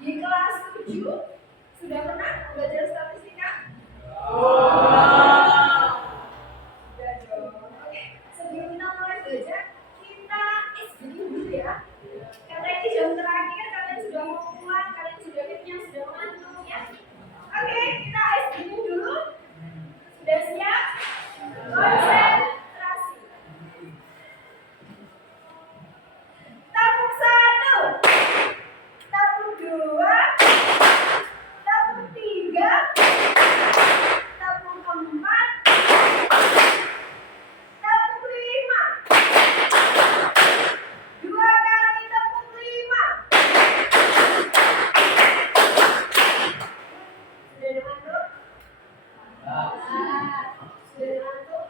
Di kelas 7 sudah pernah belajar statistika? Sudah dong. Oke, sebelum kita mulai belajar, kita SBQ dulu ya. Karena ini jam terakhir, kalian sudah mau pulang, kalian sudah kenyang, sudah mengantuk ya. Oke, kita SBQ dulu. Sudah siap? Konsentrasi. Tabung 1, tabung 2, tabung 3, tabung 4, tabung 5. 2 kali tabung 5. Sudah mengantuk? Sudah mengantuk?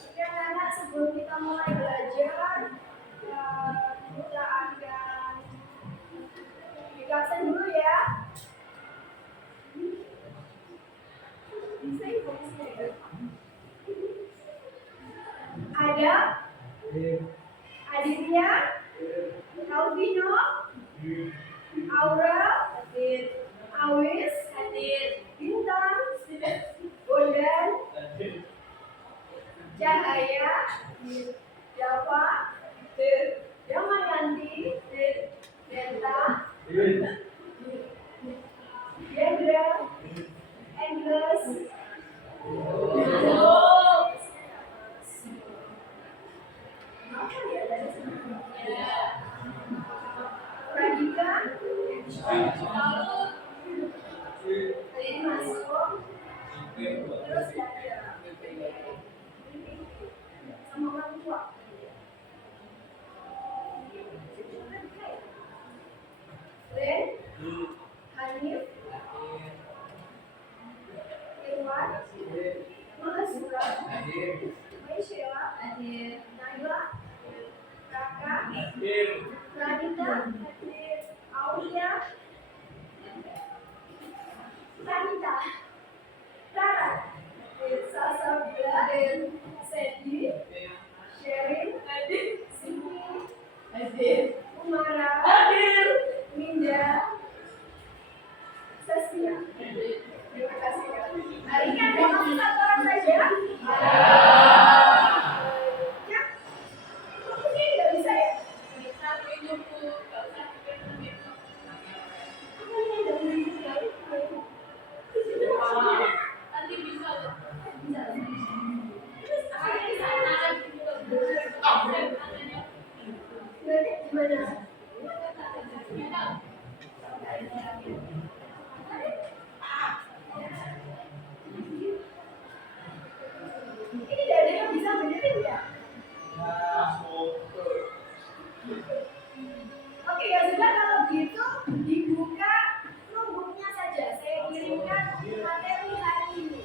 Oke anak, sebelum kita mulai belajar, kita akan bikin absen dulu ya. Bisa informasinya ya? Ada Aditya, Alvino, Aura, Awis, Bintang, Bondan, Cahaya, Java, Damayanti, Denta, Dendra, Endless, Radika, tadi masuk, terus ada sama orang tua. Ren, Hanif, Irwan, Mahasura, Maishela, Naila, Raka, Pranita, Aulia, Pranita, Rara, Sasabila, Sedi, Sherin, Sini, Umara, Minda, Saskia. Terima kasih. Hari ini ada yang masuk satu orang saja? Ya? Ini nggak bisa ya? Berarti gimana? Ini tidak ada yang bisa benerin ya? Oke ya sudah, kalau gitu dibuka notebooknya saja. Saya kirimkan materi hari ini.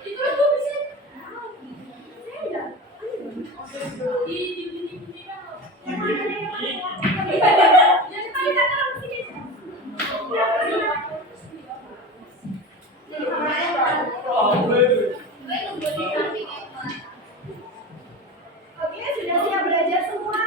Itu aku bisa. Saya enggak. Oke, sudah siap belajar semua?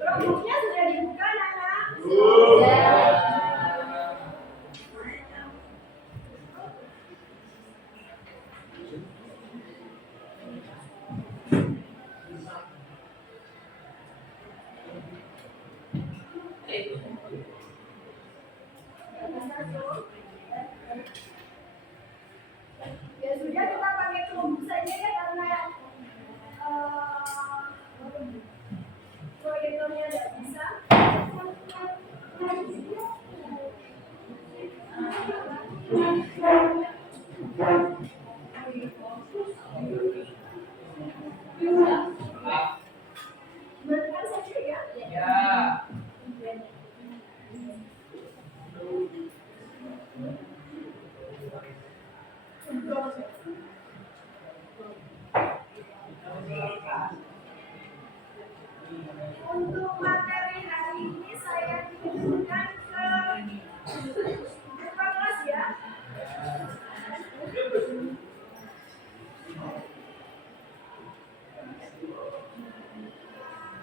Notebooknya sudah dibuka, anak? Ya sudah, kita pakai notebook saja ya, karena Untuk materi hari ini saya kirimkan ke kelas ya.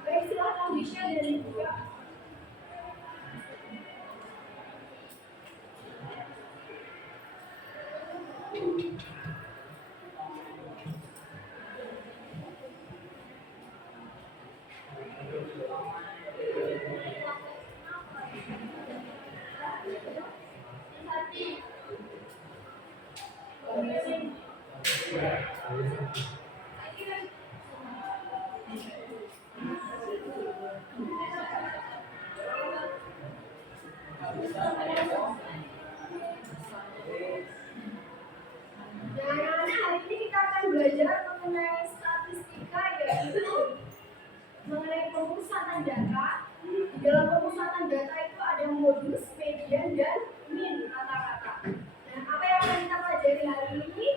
Baik, silakan di-share dan dibuka. Belajar mengenai statistika, yaitu mengenai pemusatan data. Di dalam pemusatan data itu ada modus, median, dan mean rata-rata. Nah, apa yang akan kita pelajari hari ini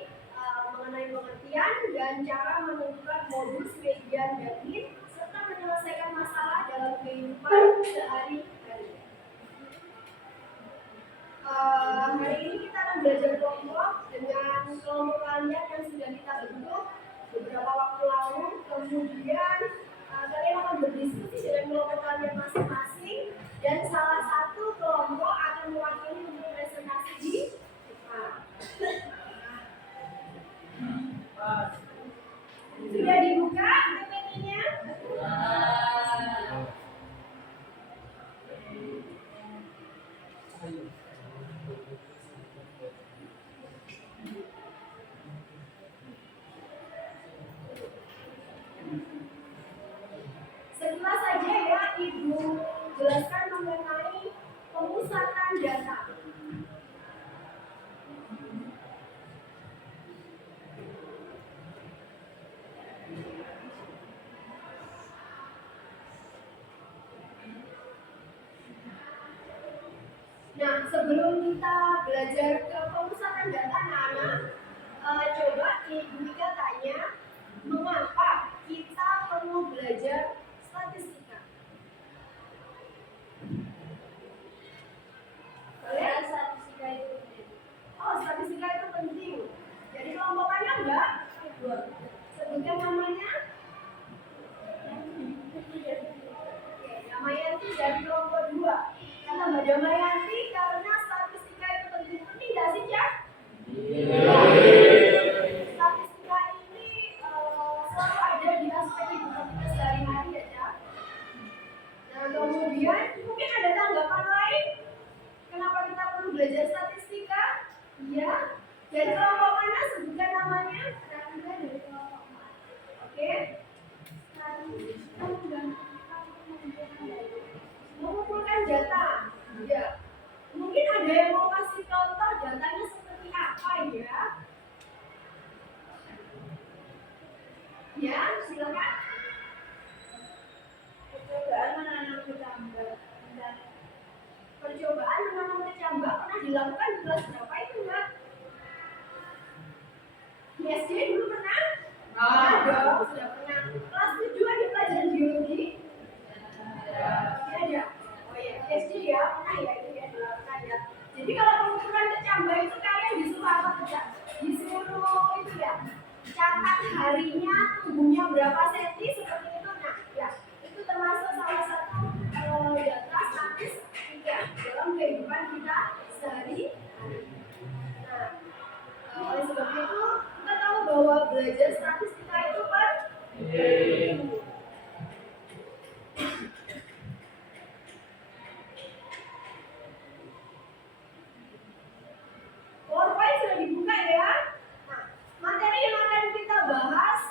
mengenai pengertian dan cara menentukan modus, median, dan mean, serta menyelesaikan masalah dalam kehidupan sehari-hari. Hari ini kita akan belajar kelompok dengan kelompok kalian yang sudah kita bentuk beberapa waktu lalu. Kemudian kalian akan berdiskusi dengan kelompok kalian masing-masing, dan salah satu kelompok akan mewakili untuk presentasi di sudah dibuka PPT-nya? Sekilas saja ya, Ibu jelaskan mengenai pemusatan data. Nah, sebelum kita belajar ke pemusatan data, anak-anak, coba Ibu Mika tanya, mengapa kita perlu belajar statistika? Kalian statistika itu penting. Oh, statistika itu penting. Jadi kelompokannya enggak? Sebutkan namanya. Damayanti dari kelompok 2. Kata Mbak Damayanti, karena statistika itu penting nggak sih, Cak? Statistika ini selalu ada di aspek kehidupan kita sehari-hari ya, Cak. Nah, kemudian mungkin ada tanggapan lain kenapa kita perlu belajar statistika? Iya. Dari kelompok mana? Sebutkan namanya. Dari kelompok 4. Oke. Mengumpulkan data. Ya. Mungkin ada yang mau kasih contoh datanya seperti apa ya? Ya, silakan. Percobaan menanam kecambah. Percobaan menanam kecambah pernah dilakukan di kelas berapa itu, Mbak? Di SD dulu pernah? Ada, sudah pernah. Kelas 7 ada pelajaran biologi? Ada. Oh ya, SD ya, pernah ya itu ya dilakukan ya. Jadi kalau pengukuran kecambah itu kalian disuruh apa saja? Disuruh itu ya, catat harinya, tumbuhnya berapa senti seperti itu. Nah, ya itu termasuk salah satu data statistika dalam kehidupan kita sehari-hari. Nah, oleh sebab itu kita tahu bahwa belajar statistika itu penting. PowerPoint sudah dibuka ya. Nah, materi yang akan kita bahas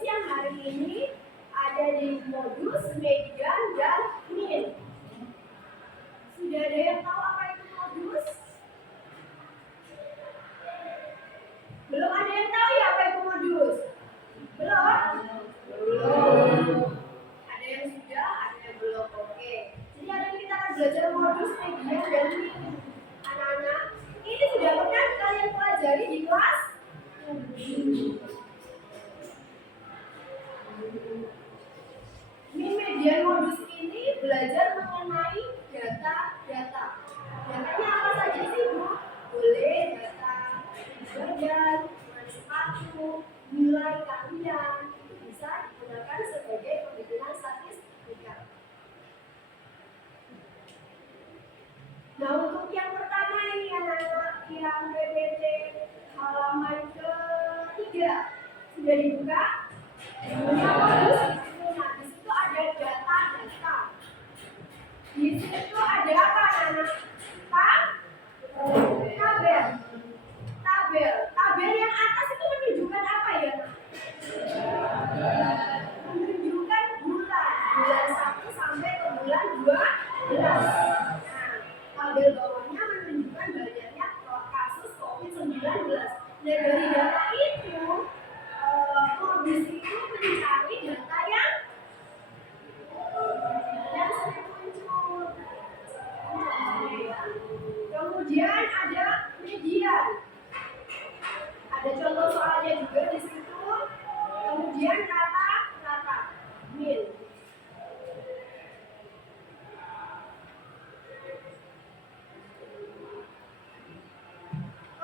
siang hari ini ada di modus, median, dan mean. Sudah ada yang tahu apa itu modus? Belum ada yang tahu ya apa itu modus? Belum? Belum. Ada yang sudah, ada yang belum. Oke. Jadi hari ini kita akan belajar modus, median, dan mean. Anak-anak, ini sudah pernah kalian pelajari di kelas? Mean, median, modus belajar mengenai data. Datanya apa saja sih, Bu? Boleh data badan, sepatu, nilai kalian, itu bisa digunakan sebagai penghitungan statistika. Nah, untuk yang pertama ini anak-anak yang PPT halaman ke-3 sudah dibuka? Nah, di situ ada data. Di situ ada apa anak-anak? Tabel yang atas itu menunjukkan apa ya? Menunjukkan bulan 1 sampai ke bulan 12. Nah, tabel bawahnya menunjukkan banyaknya kasus COVID-19. Nah, dari data itu modus itu mencari data yang sering muncul. Kemudian ada median. Ada contoh soalnya juga di situ. Kemudian rata, min.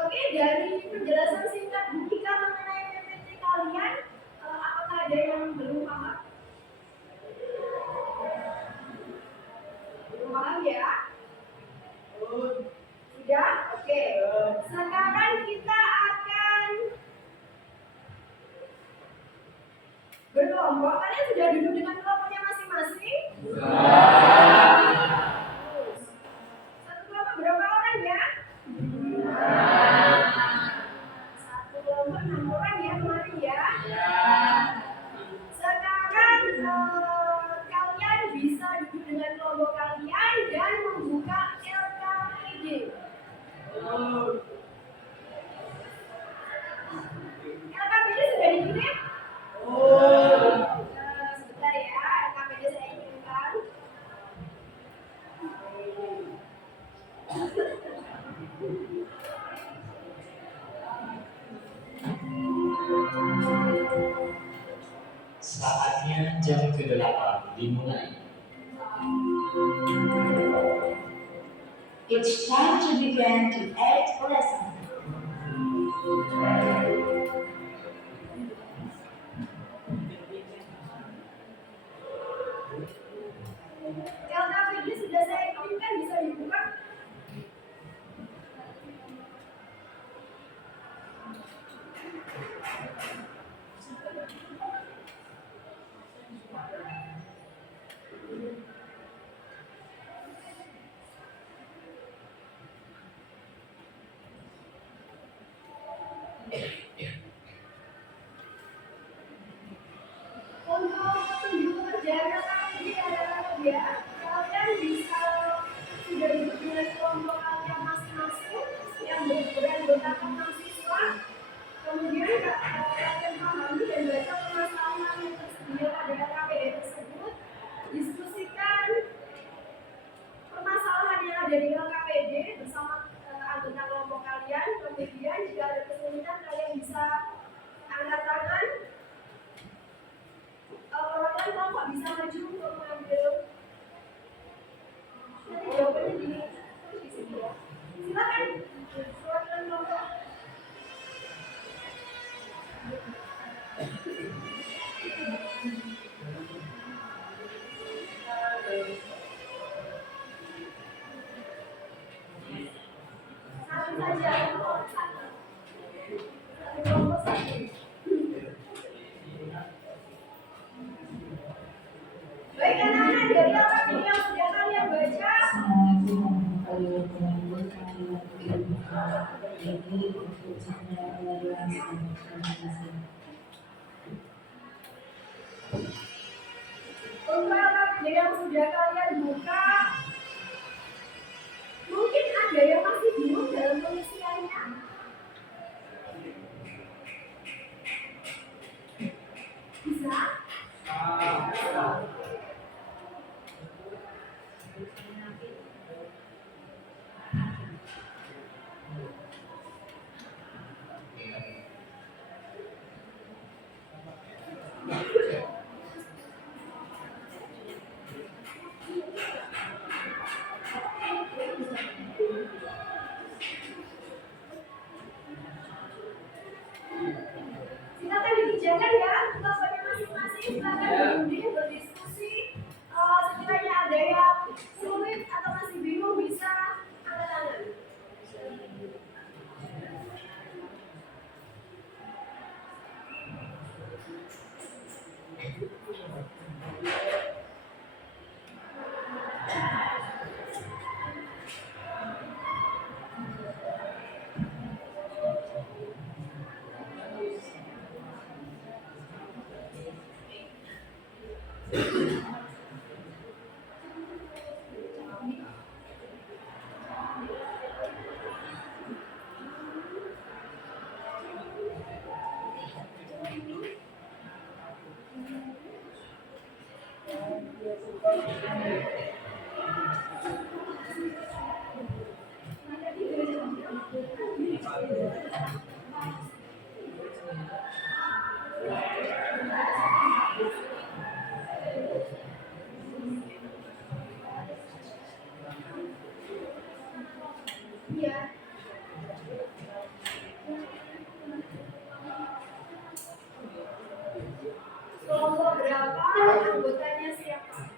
Oke, dari penjelasan singkat Bu Kika mengenai PPT kalian, apakah ada yang belum paham? Belum paham ya? Sudah? Oke. Sekarang kita akan berkelompok. Kalian sudah duduk dengan kelompoknya masing-masing? Satu kelompok berapa orang ya? Satu kelompok 6 orang ya kemarin ya? Sekarang kalian bisa duduk dengan kelompok kalian dan membuka LKPD. LKPD sudah dikirim? Sebentar ya, LKPD saya kirimkan. Saatnya jam ke-8 dimulai. It's time to begin the 8th lesson. LKPD sudah saya kirimkan, bisa dibuka? Untuk petunjuk pekerjaan LKPD adalah ya, kalian bisa sudah duduk dengan kelompok kalian masing-masing yang beranggotakan mahasiswa. Kemudian kalian pahami dan baca permasalahan yang tersedia pada LKPD tersebut. Diskusikan permasalahan yang ada di LKPD bersama anggota kelompok kalian. Kemudian jika ada kesulitan kalian bisa angkat tangan. Perwakilan kelompok bisa maju untuk mengambil. Nanti jawabannya di sini ya. Silakan perwakilan kelompok. Satu saja, kelompok satu. Kelompok satu. Baik anak-anak, dari apa yang sudah kalian baca? Untuk LKPD yang sudah kalian buka, mungkin ada yang masih bingung dalam pengisiannya. Bisa? silakan diundi berdiskusi. Sekiranya ada yang sulit atau masih bingung bisa angkat tangan. Iya. Kelompok berapa? Anggotanya siapa?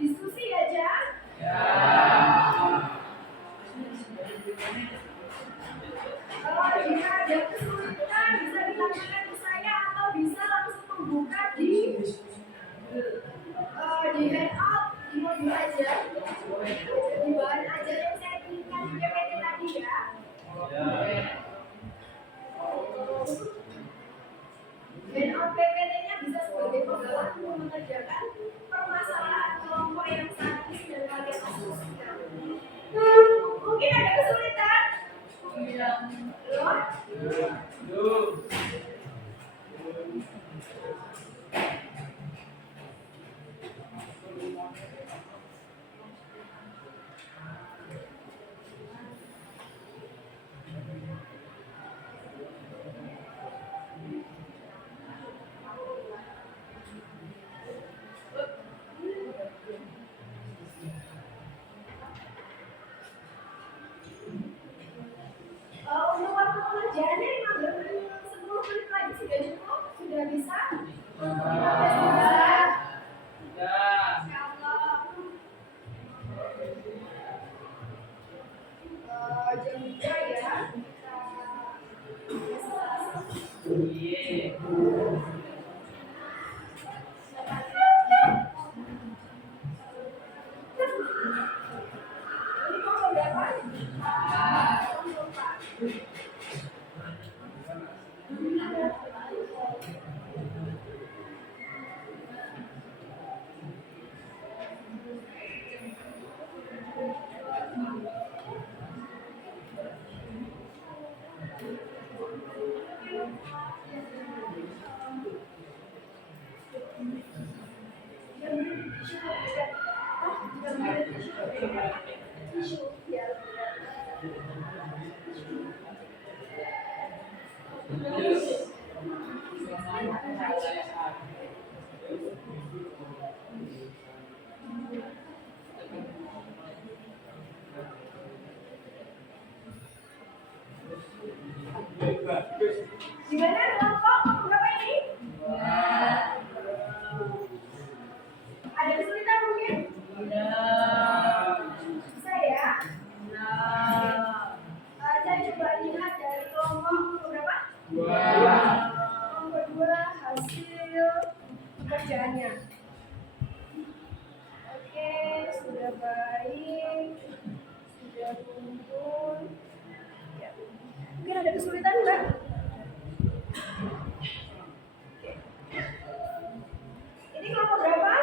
Diskusi aja. Jika ada kesulitan bisa ditanyakan ke saya atau bisa langsung membuka di handout di modul aja, di bahan ajar yang saya kirimkan di PPT tadi ya. Handout PPT-nya bisa sebagai penggalan untuk mengerjakan permasalahan kelompok yang saat ini sedang kalian diskusikan. Mungkin ada kesulitan? Loh? Untuk waktu pengerjaannya 10 menit lagi sudah cukup? Sudah bisa? 15 bisa? Insyaallah. Jam 2 ya. Ini kelompok berapa? Kelompok 4. Gimana kelompok berapa ini? Ada kesulitan mungkin? Bisa ya? Saya coba lihat dari kelompok berapa? Kelompok 2 hasil pekerjaannya. Oke, sudah baik. Sudah kumpul. Ya. Mungkin ada kesulitan enggak? Ini kelompok berapa?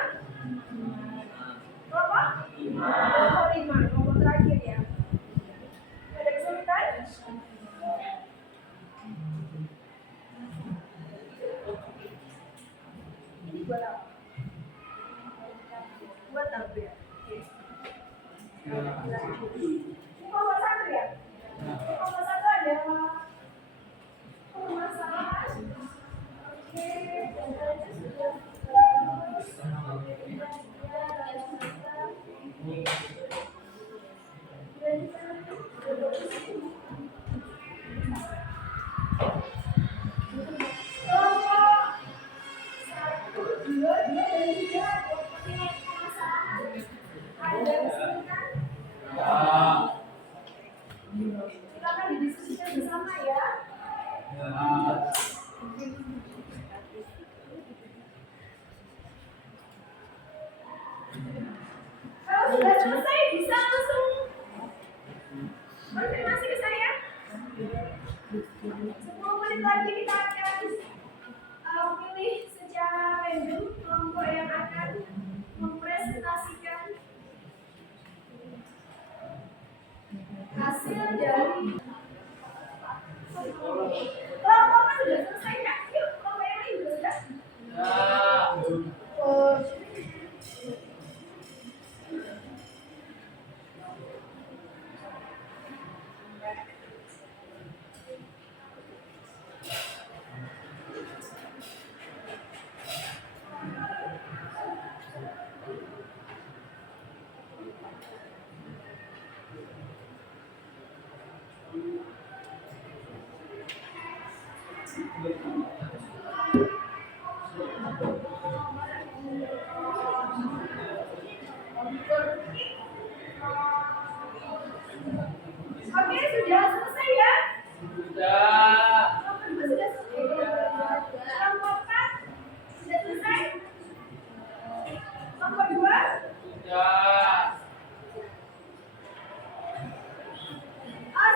Kelompok? Kelompok 5, kelompok terakhir ya. Ada kesulitan? Ini buat apa? Buat apa ya? Ini kelompok 1 ya? Kelompok 1 ada permasalahan. Oke, datanya sudah bagus. Kelompok 1, 2, 3 punya permasalahan. Ada kesulitan? Silakan didiskusikan bersama ya. Kalau sudah selesai bisa langsung konfirmasi ke saya. 10 menit lagi kita akan pilih secara random kelompok yang akan mempresentasikan hasil dari kelompok kan sudah selesai ya? Yuk, kelompok yang lain sudah. Oh, oke, sudah selesai ya? Kelompok 2 sudah selesai. Kelompok 4 sudah selesai. Kelompok 2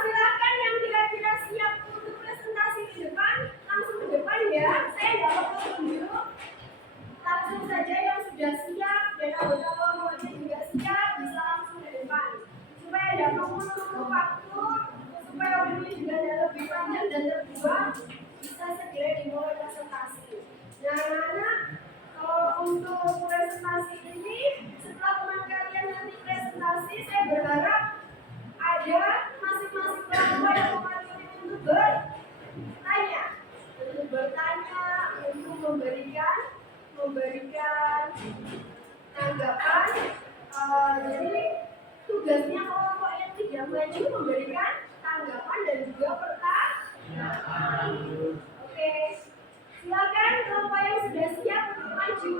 silakan yang kira-kira siap untuk presentasi di depan, langsung ke depan ya. Saya nggak perlu tunjuk. Langsung saja yang sudah siap dan anggota kelompoknya juga siap, bisa langsung ke depan. Supaya tidak perlu menunggu waktu, supaya waktunya juga tidak lebih panjang dan terbuang, bisa segera dimulai presentasi. Nah, anak-anak, kalau untuk presentasi ini, setelah teman kalian nanti presentasi, saya berharap ada masing-masing kelompok yang mewakili untuk bertanya, untuk memberikan tanggapan. Jadi tugasnya kelompok yang tidak maju memberikan tanggapan dan juga pertanyaan. Oke, silakan kelompok yang sudah siap untuk maju.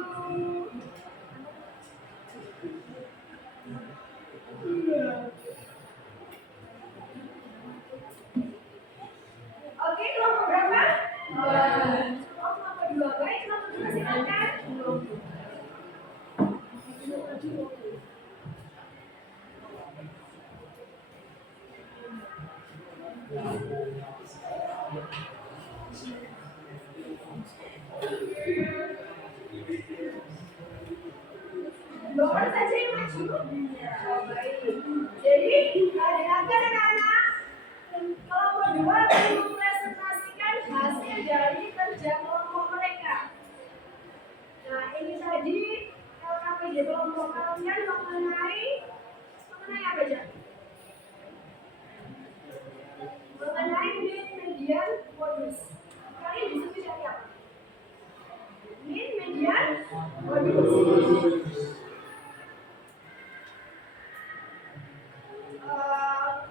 Oke, kelompok berapa? Kelompok 2. Baik, kelompok 2 silakan. Bapak saja yang maju. Baik. Jadi, dengarkan anak-anak. Kelompok 2 akan mempresentasikan hasil dari kerja kelompok mereka. Nah, ini tadi LKPD kelompok kalian mengenai apa aja? Mengenai median modul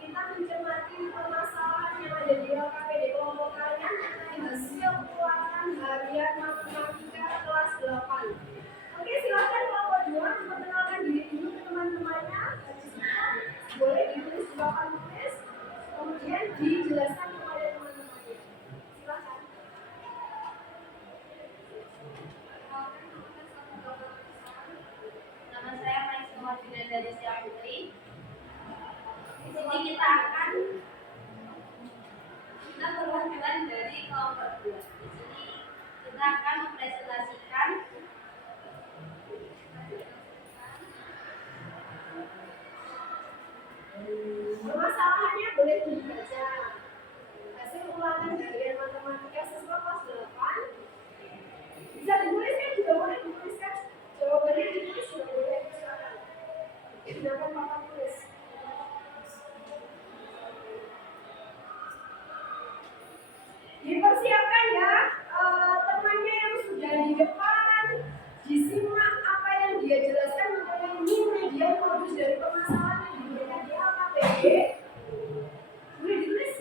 Kita mencermati permasalahan yang ada di LKPD kelompok kalian mengenai hasil ulangan harian matematika kelas 8. Oke, silakan kelompok 2 memperkenalkan diri dulu ke teman-temannya. Boleh ditulis di papan tulis, kemudian dijelaskan kepada teman-temannya. Silakan. Nama saya Maisha Martina dari Sia Putri. Di sini kita perwakilan dari kelompok 2. Di sini kita akan mempresentasikan Permasalahannya boleh dibaca. Hasil ulangan harian matematika siswa kelas 8. Bisa dituliskan juga boleh dituliskan. Jawabannya ditulis juga boleh. Silakan. Gunakan papan tulis. Dipersiapkan ya, temannya yang sudah di depan, disimak apa yang dia jelaskan mengenai median modus dari permasalahan yang diberikan di LKPD. Boleh ditulis?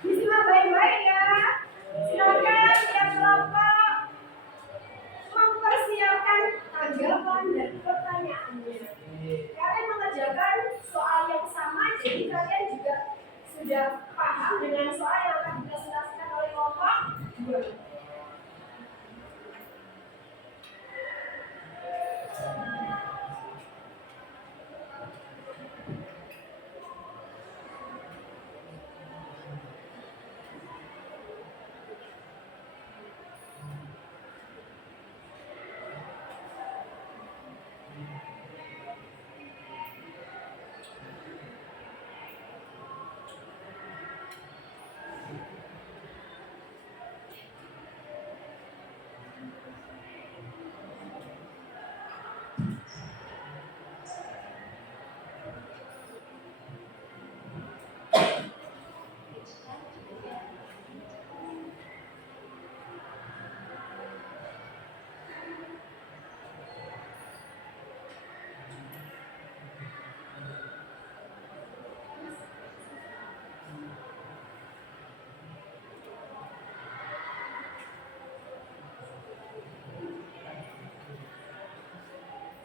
Disimak baik-baik ya. Silakan tiap kelompok mempersiapkan tanggapan dan pertanyaannya. Kalian mengerjakan soal yang sama, jadi kalian juga sudah paham dengan soal yang akan dipresentasikan oleh kelompok 2.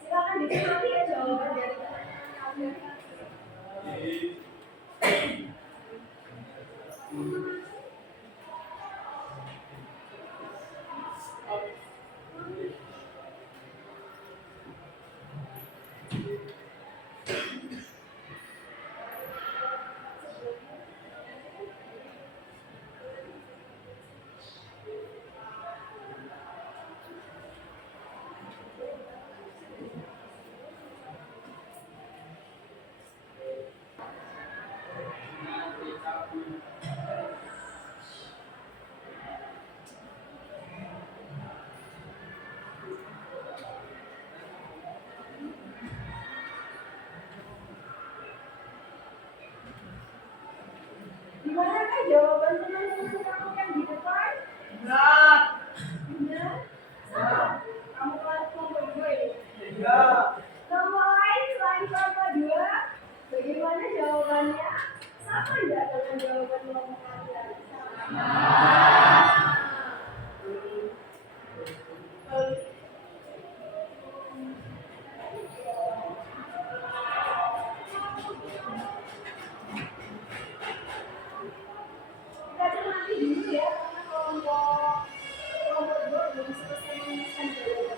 Silakan dicermati ya jawaban dari teman-teman kalian. Dimanakah jawaban teman-teman kamu yang di depan? Benar. Benar? Salah. Kamu kelompok 2 ini. Iya. Kelompok lain selain kelompok 2, bagaimana jawabannya? Sama enggak dengan jawaban kelompok kalian? Kita cermati dulu ya, karena kelompok 2 belum selesai menuliskan jawabannya.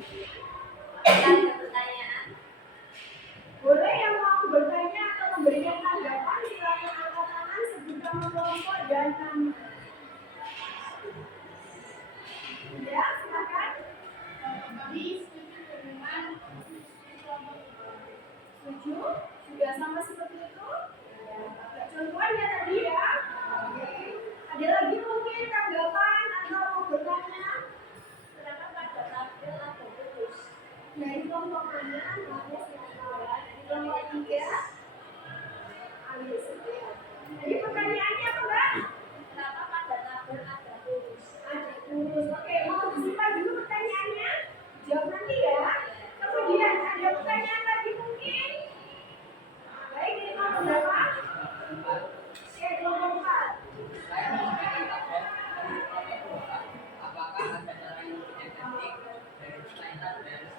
Ada pertanyaan? Boleh yang mau bertanya atau memberikan tanggapan silakan angkat tangan sebutkan kelompok dan nama. Ya, silakan. Kami setuju dengan kelompok setuju? Sudah sama seperti itu? Contohnya tadi ya. Oke. Ada lagi mungkin tanggapan atau mau bertanya? Kenapa pada tabel ada lurus? Dari kelompok mana? Namanya silakan. Kelompok 3. Ambil sekian. Jadi pertanyaannya apa, Mbak? Kenapa pada tabel ada lurus? Ada kurus. Oke, mau disimpan dulu pertanyaannya? Jawab nanti ya. Kemudian ada pertanyaan lagi mungkin? Baik, ini kelompok berapa? Oke, kelompok 4. Saya mengenai tabel dari kelompok 2, apakah ada cara yang lebih efektif dari selain tabel?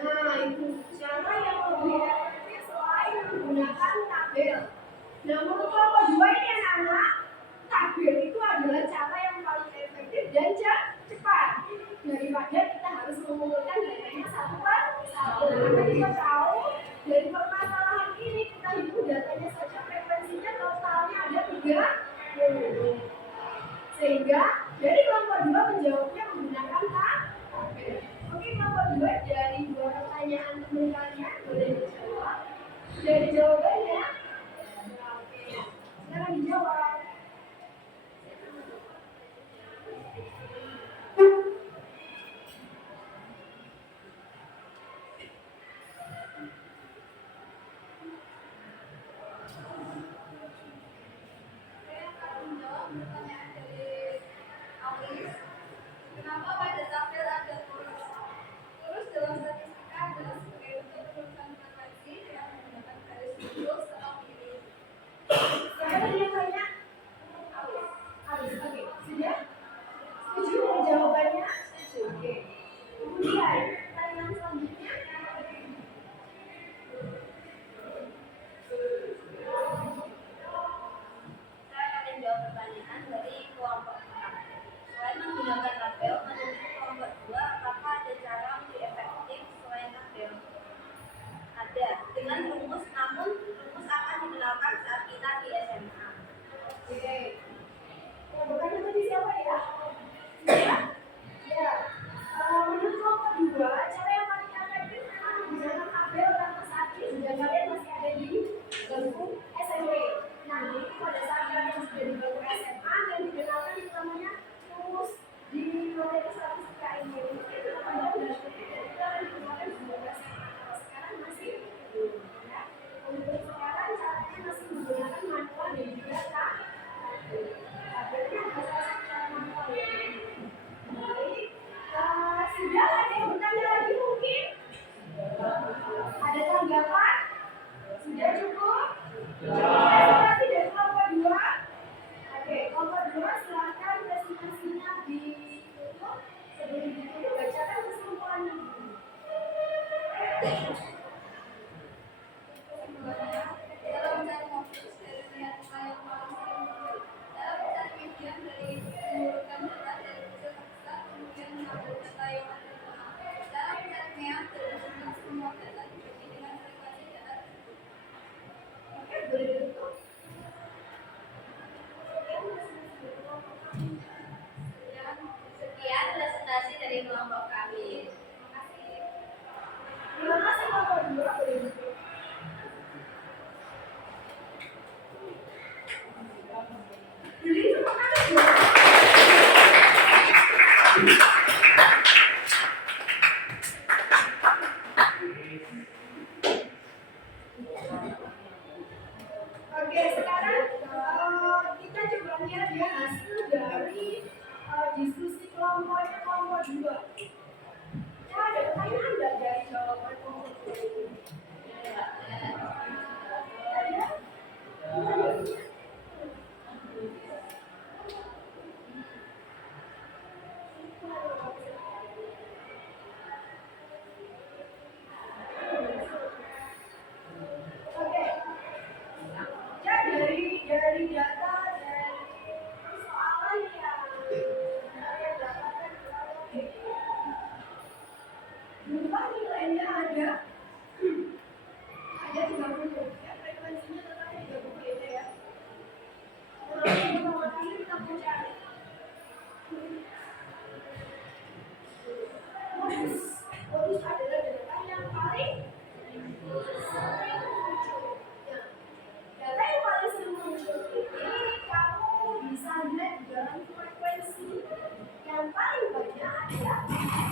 Nah, itu cara yang lebih efektif selain menggunakan tabel. Nah, menurut kelompok 2 ini anak-anak, tabel itu adalah cara yang paling efektif dan cepat daripada kita harus mengumpulkan datanya satu per satu. Karena kita tahu dari permasalahan ini kita hitung datanya saja frekuensinya totalnya ada 30. Sehingga dari kelompok 2 menjawabnya menggunakan tabel. Oke, kelompok 2 dari 2 pertanyaan teman kalian boleh dijawab. Sudah ada jawabannya? Oke, sekarang dijawab. Saya akan menjawab pertanyaan dari Aulis. Kenapa pada tabel ada lurus? Lurus dalam statistika adalah sebagai bentuk penulisan frekuensi yang menggunakan garis lurus atau miring. Sekarang yang tanya Aris, oke, sudah? Setuju dengan jawabannya? Setuju, oke. Kemudian, pertanyaan selanjutnya. Saya akan menjawab pertanyaan dari kelompok 4. Selain menggunakan tabel, menurut kelompok 2, apakah ada cara lebih efektif selain tabel? Ada, dengan rumus, namun rumus akan dikenalkan saat kita di SMA. Oke. Yang bertanya tadi siapa ya? Ya. Ya. Menurut kelompok 2, cara yang paling efektif memang menggunakan tabel karena saat ini sudah kalian masih ada di bangku SMP. Nah, jadi pada saat kalian sudah di bangku SMA dan dikenalkan yang namanya rumus di materi statistika ini. Itu kemudian berarti ketika digunakan di bangku SMA. Kalau sekarang masih belum. Ya. Untuk sekarang caranya masih menggunakan manual dan juga tabel. Tabelnya ada salah satu cara manual ya. Baik. Sudah ada yang bertanya lagi mungkin? Ada tanggapan? Sudah cukup? Presentasi dari kelompok 2. Oke, kelompok 2 silakan presentasinya ditutup. Sebelum ditutup bacakan kesimpulannya dulu. Dalam mencari modus dari niat yang paling sering muncul, dalam mencari median dari mengumpulkan data dari hasil tersisa, kemudian mengambil data yang ada di tengah. Dalam mencari mean dari jumlah semua data dibagi dengan frekuensi data tersebut. Oke, boleh ditutup. Sekian presentasi dari kelompok kami. Terima kasih kelompok 2 boleh ditutup. Jadi terima kasih ya. Oke, sekarang kita coba lihat ya hasil dari diskusi kelompoknya kelompok 2. Ya, ada pertanyaan nggak dari jawaban kelompok 2 itu? Ada? Oke. Ya, dari data dari persoalan yang kalian dapatkan kurang lebih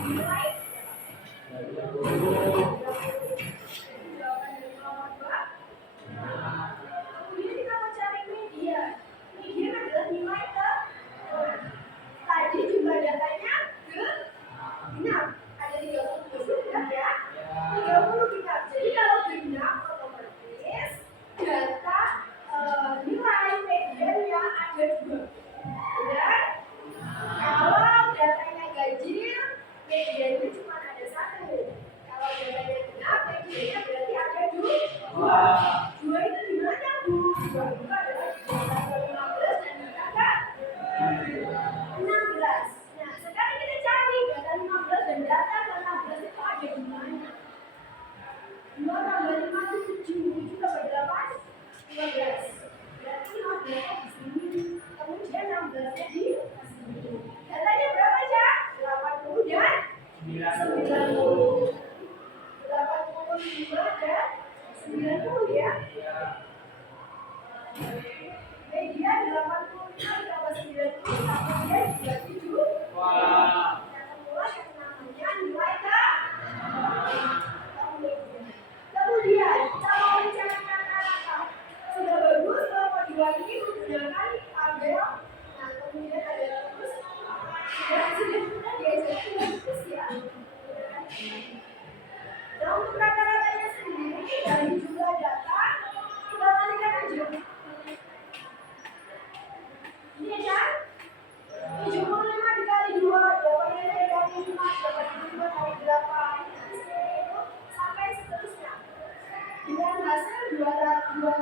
nilai jawaban dari nomor 2. Kemudian kita mau cari media. Media adalah nilai ke tadi jumlah datanya genap. Ada 30 genap ya. 30 genap. Jadi kalau genap otomatis data nilai mediannya ada 2. Benar? Kalau datanya ganjil, mediannya cuma ada 1. Kalau datanya genap, mediannya berarti ada 2. 2 itu di mana, Bu? 2 itu adalah di tanggal 15 dan di tanggal 16. Nah, sekarang kita cari data 15 dan data 16 itu ada di mana? 2 tambah 5 itu 7. 7 tambah 8, 15. Berarti 15-nya di sini. Kemudian 16-nya di sini. Datanya berapa, Cak? 80 dan 90. 85 dan 90 ya. Media 85 tambah 90 kemudian 27. Yang kedua yang namanya nilai kemudian kita mau mencari rata-rata. Sudah bagus kalau mau diwakili menggunakan tabel. Nah kemudian ada terus sudah kita diajarkan terus ya. Nah untuk rata-ratanya sendiri dari jumlah data kita kalikan aja. Ini ya kan? 75 dikali 2, jawabannya dari 5, 85 kali 8. Itu sampai seterusnya. Dengan hasil 2.270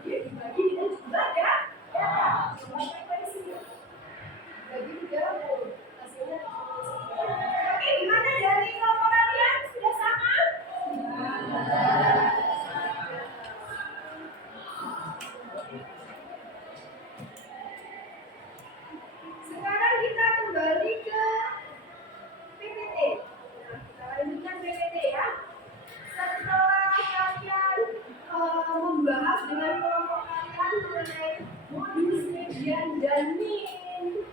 dibagi dengan jumlah data. Jumlah frekuensi. Bagi 30. Hasilnya 79. Oke, gimana dari kelompok kalian? Sudah sama? Sekarang kita kembali ke PPT. Nah, kita lanjutkan PPT ya. Setelah kalian membahas dengan kelompok kalian mengenai modus, median, dan min,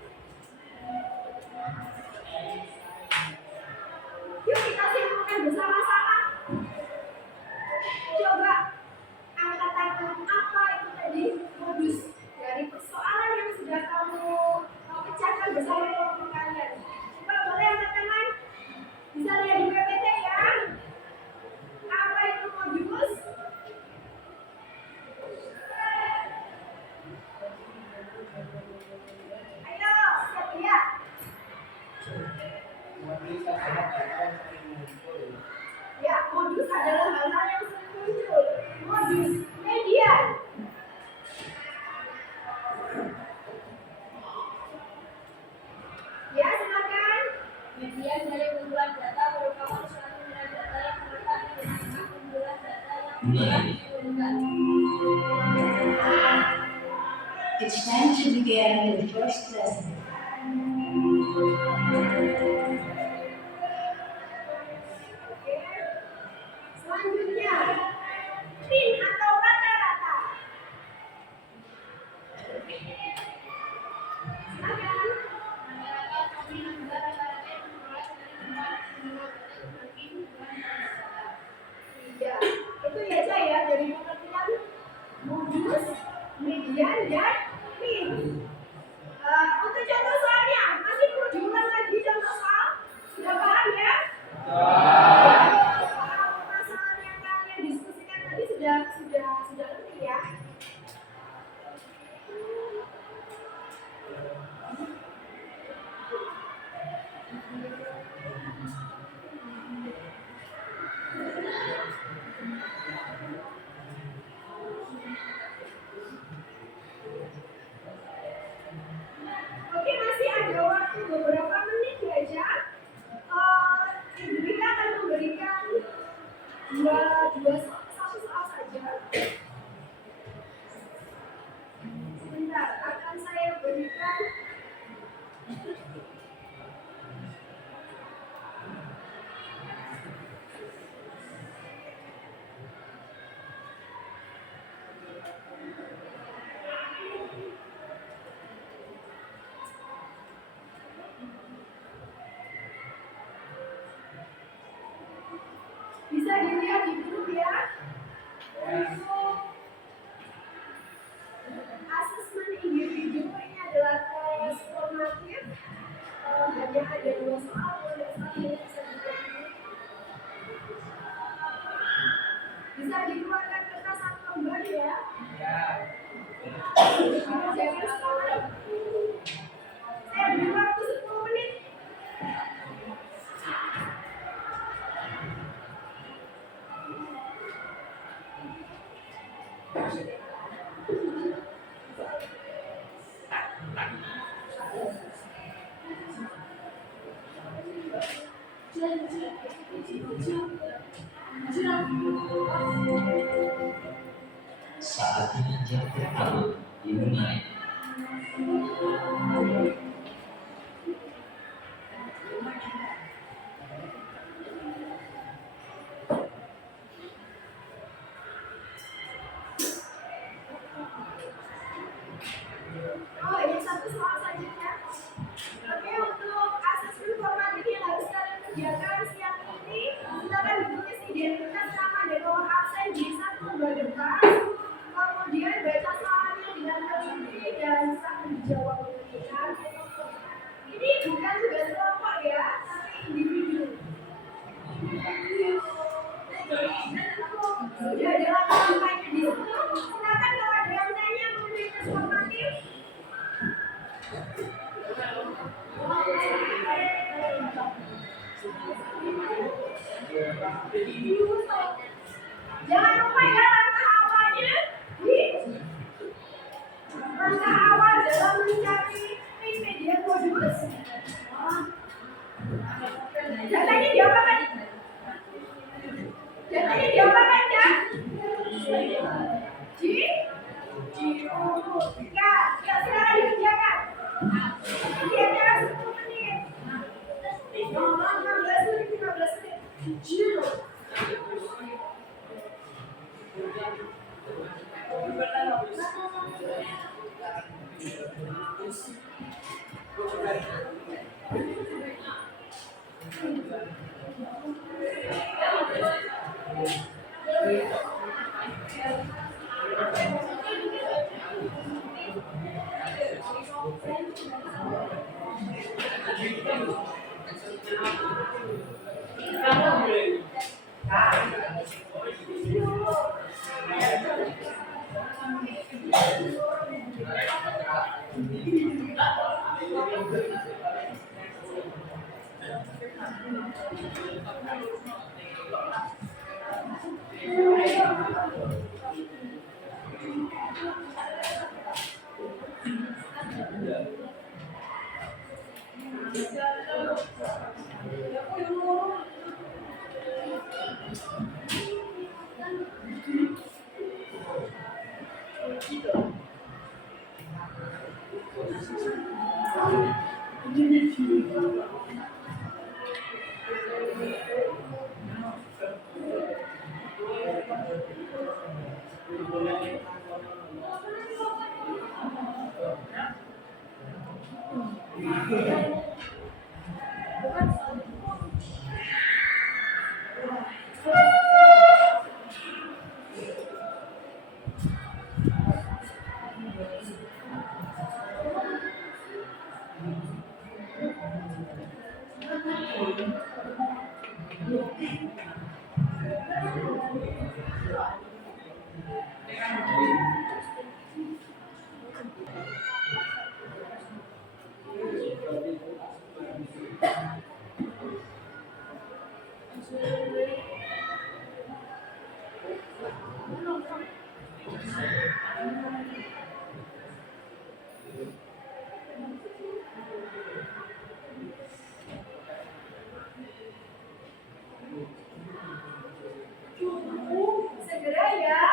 yuk kita simpulkan bersama-sama. Coba angkat tangan apa itu tadi modus dari persoalan yang sudah kamu pecahkan bersama kelompok kalian. Coba boleh angkat tangan. Bisa lihat di PPT ya. Apa itu modus? Ayo, siap lihat. Ya, modus adalah hal-hal yang sering muncul. Modus, median. Ya, silakan. Median dari kumpulan data merupakan suatu nilai data yang terletak di tengah kumpulan data yang telah dikumpulkan. It's time to begin the first lesson. Oke. Selanjutnya, min atau rata-rata. Silakan. Iya, itu ya saya dari pengertian modus, median, dan min. Untuk contoh soalnya, masih perlu diulang lagi contoh soal? Sudah paham ya? Soal masalah yang kalian diskusikan tadi sudah ngerti ya? Oke, masih ada waktu beberapa menit ya, Jak. Ibu kita akan memberikan satu soal saja. Sebentar, akan saya berikan hanya ada 2 soal, boleh sekali bisa dipilih. Bisa dikeluarkan kertas atau lembar ya. Ya. Jangan sekolah. Saya beri waktu 10 menit. Saatnya jam pertama dimulai. Oh, ini satu soal saja ya. Oke, untuk asesmen formatif yang harus kalian kerjakan siang ini, silakan ditulis identitas nama dan nomor absen di satu lembar kertas. Kemudian baca soalnya dengan teliti dan sambil dijawab dengan ini bukan tugas kelompok ya, tapi individu. Sudah dalam kampanye di situ, silakan kalau ada yang tanya mengenai tes formatif. Jangan lupa ya langkah awalnya langkah awal dalam mencari media modus. Datanya diapakan? Datanya diapakan ya? Ya, silakan dikerjakan. Kira-kira 10 menit. 15 menit, 15 menit. Segera ya.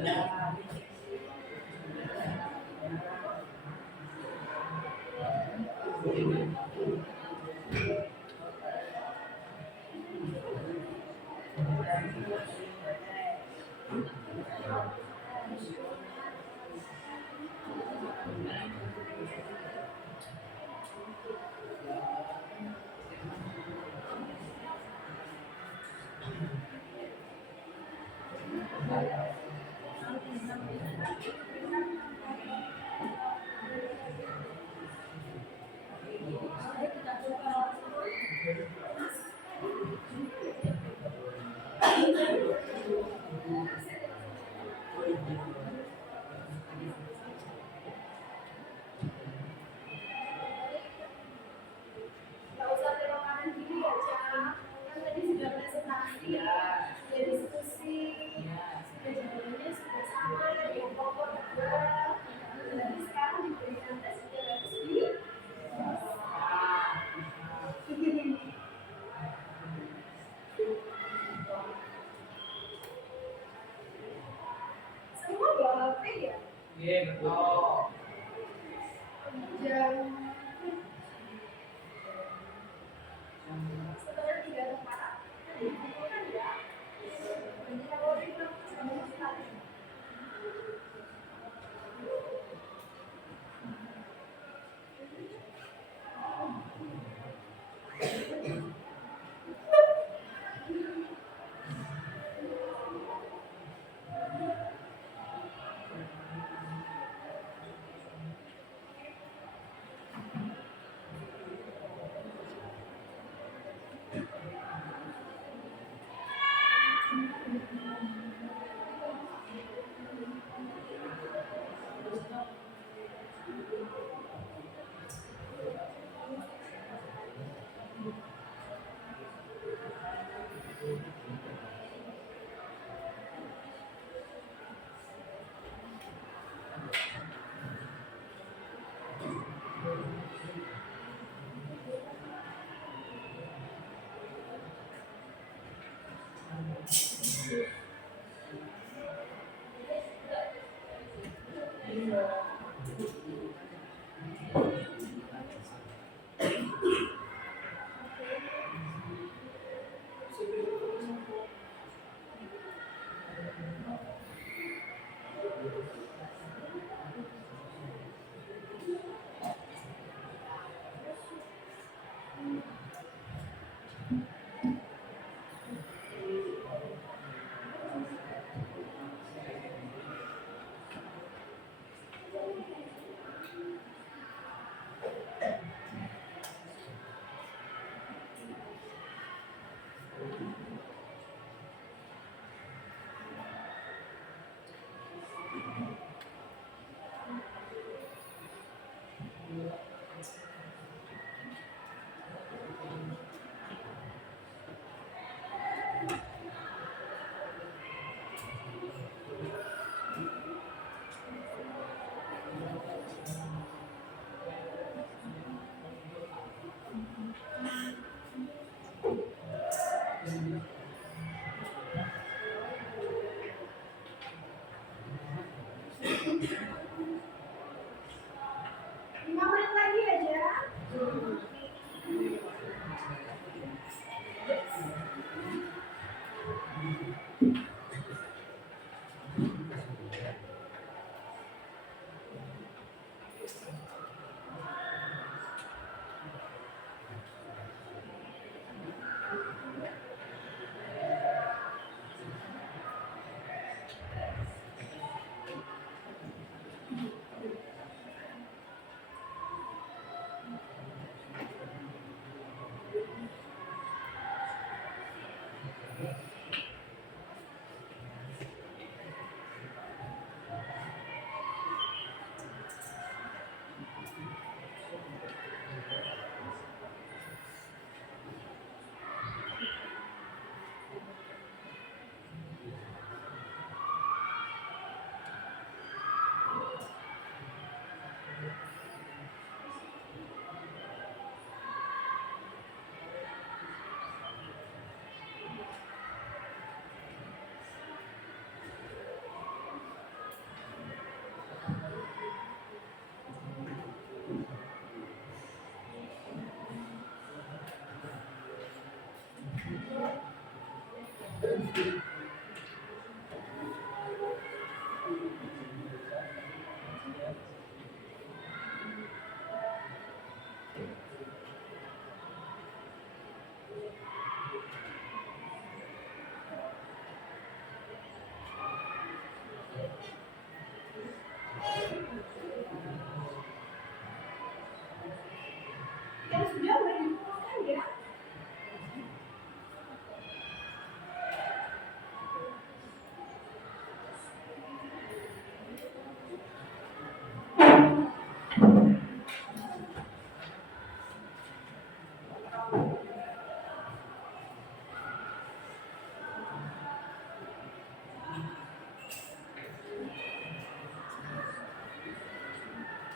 Nggak usah belok kanan kiri ya, Cak. Kan tadi sudah presentasi, sudah diskusi, sudah jawabannya sudah sama, yang pokok juga. Jadi sekarang diberikan tes sudah harus di. Semua bawa HP ya? Iya, betul. Jam setengah 3 atau 4. Kan ya? Kalau di jam sekali.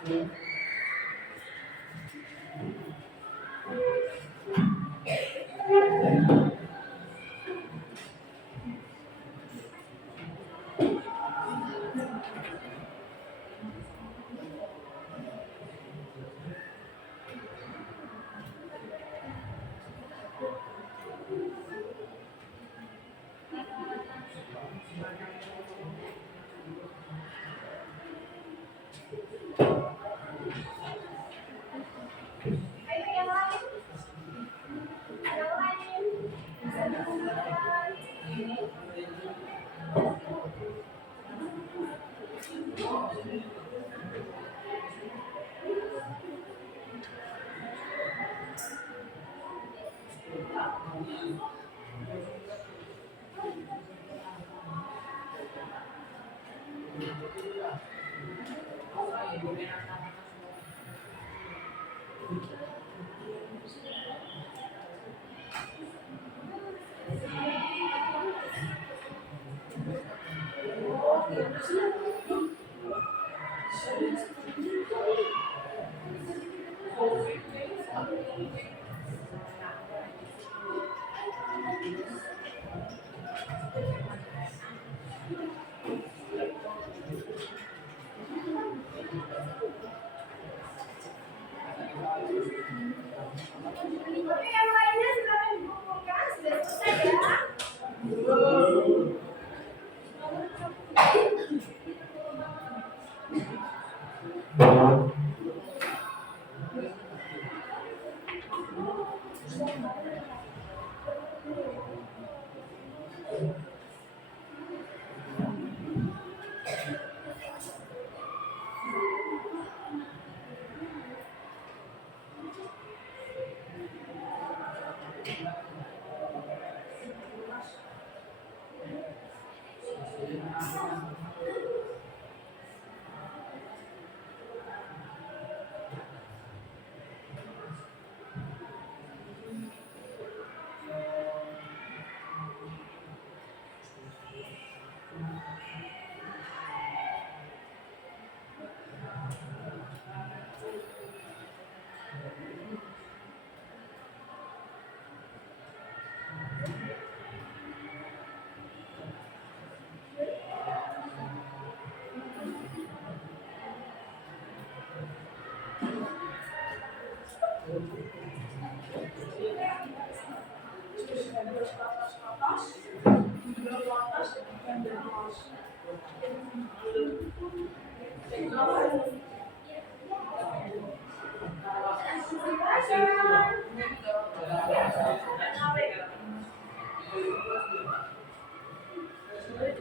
Ayo yang lain. Yang lain. Bisa dibuka. Oke, yang lainnya silakan dikumpulkan. Sudah selesai ya.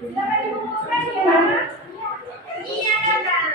Silakan dikumpulkan ya. Iya, Kakak.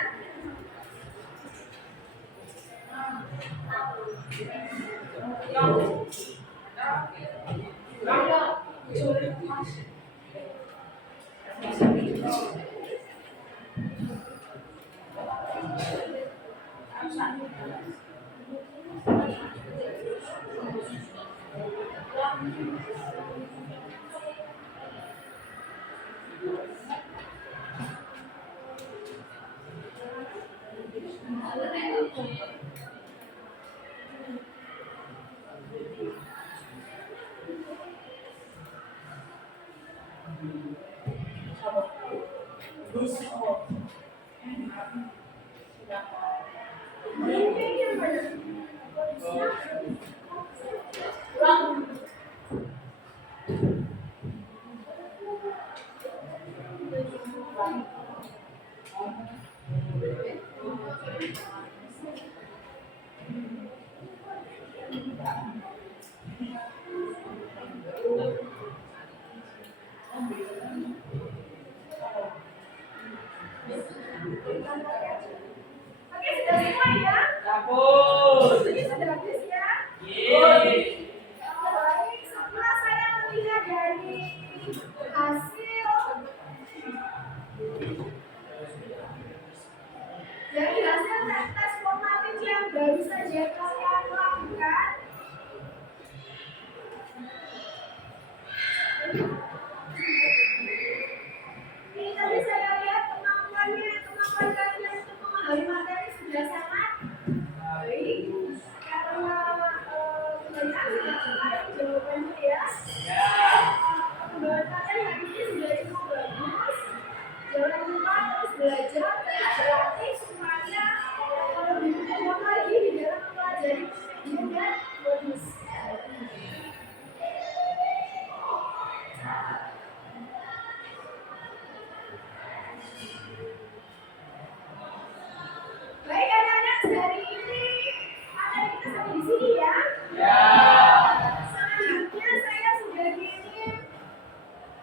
Oke, sudah semua ya? Sudah habis ya? Baik, setelah saya melihat dari hasil tes formatif yang baru saja kalian lakukan, ini tadi saya lihat kemampuan kalian untuk memahami materi sudah sangat belajar berlatih supaya kalau diulang lagi di dalam mempelajari juga bagus. Baik anak-anak, hari ini materi kita sampai di sini ya. Selanjutnya saya sudah kirim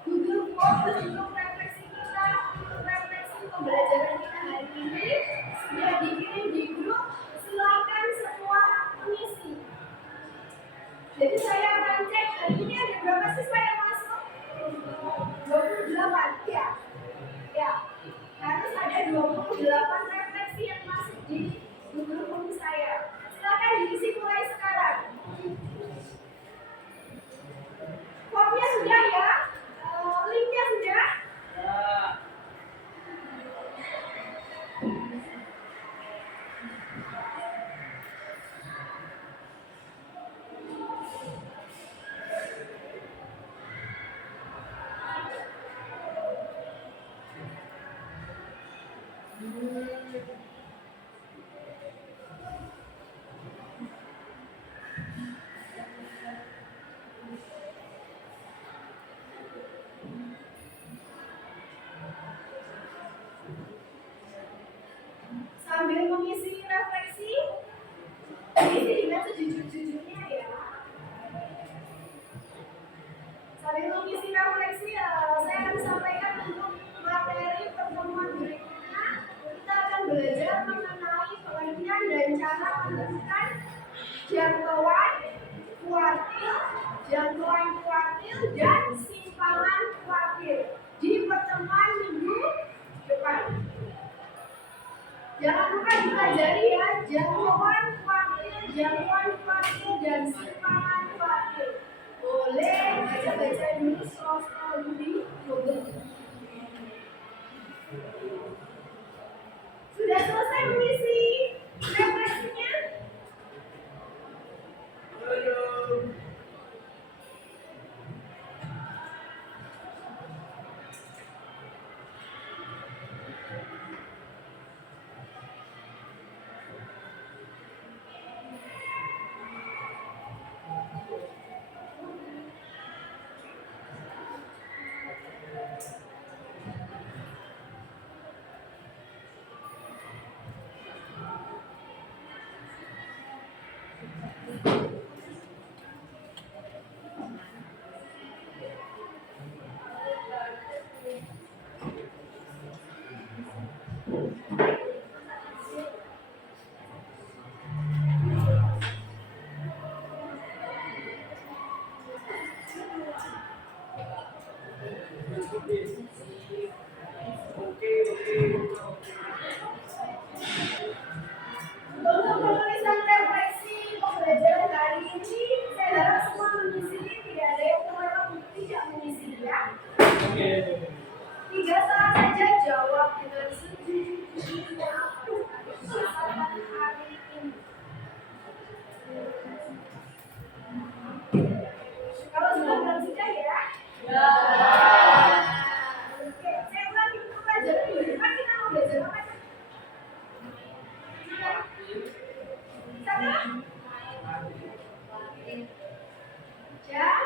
Google Form untuk refleksi kita, untuk refleksi pembelajaran kita hari ini sudah dikirim di grup. Silakan semua mengisi. Jadi saya akan cek hari ini ada berapa siswa yang masuk? 28 ya. Ya. Harus ada 28 refleksi yang masuk di Google Form saya. Silakan diisi mulai sekarang. Formnya sudah ya? Linknya sudah? Sambil mengisi refleksi, isi dengan sejujur-jujurnya ya. Sambil mengisi refleksi, saya akan sampaikan untuk materi pertemuan berikutnya. Kita akan belajar mengenai pengertian dan cara menentukan jangkauan kuartil, dan simpangan kuartil di pertemuan minggu depan. Jangan lupa dipelajari ya, jangkauan kuartil, dan simpangan kuartil. Boleh baca-baca dulu, scroll dulu di Google. Sudah selesai mengisi refleksinya? Untuk penulisan refleksi pembelajaran hari ini, saya harap semua mengisi, tidak ada yang tidak mengisi ya. 3 salah saja jawab dengan sejujurnya persoalan hari ini. Kalau sudah belum sudah ya? Oke, saya ulangi untuk pelajaran minggu depan kita mau belajar apa? Jam?